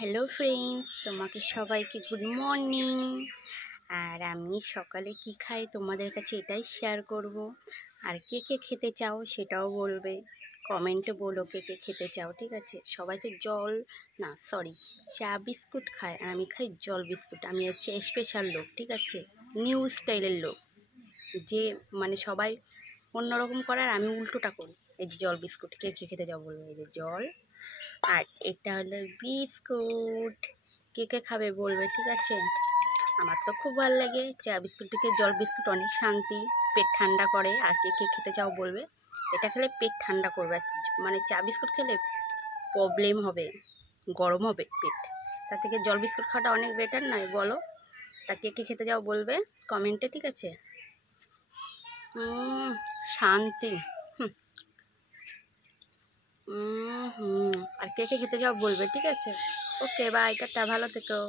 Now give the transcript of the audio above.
Hello friends, তোমাকে সবাইকে good morning. আর আমি সকালে কি খাই তোমাদের কাছে এটাই শেয়ার করব। আর কে কে খেতে চাও সেটাও বলবে, কমেন্টে বলো কে কে খেতে চাও। ঠিক আছে, সবাই তো চা বিস্কুট খায় আর আমি খাই জল বিস্কুট। আমি হচ্ছে স্পেশাল লোক, ঠিক আছে, নিউ স্টাইলের লোক, যে মানে সবাই অন্যরকম করে আর আমি উল্টোটা করি। এই যে জল বিস্কুট, কে কে খেতে যাও বলবো। এই যে জল, আর এটা হলো বিস্কুট। কে কে খাবে বলবে, ঠিক আছে। আমার তো খুব ভালো লাগে চা বিস্কুট থেকে জল বিস্কুট, অনেক শান্তি, পেট ঠান্ডা করে। আর কে কে খেতে চাও বলবে। এটা খেলে পেট ঠান্ডা করবে, মানে চা বিস্কুট খেলে প্রবলেম হবে, গরম হবে পেট। তার থেকে জল বিস্কুট খাওয়াটা অনেক বেটার নয় বলো। তা কে কে খেতে যাও বলবে কমেন্টে, ঠিক আছে। শান্তি। আর কে কে খেতে যাও বলবে, ঠিক আছে। ওকে বাই, টাটা, ভালো থেকো।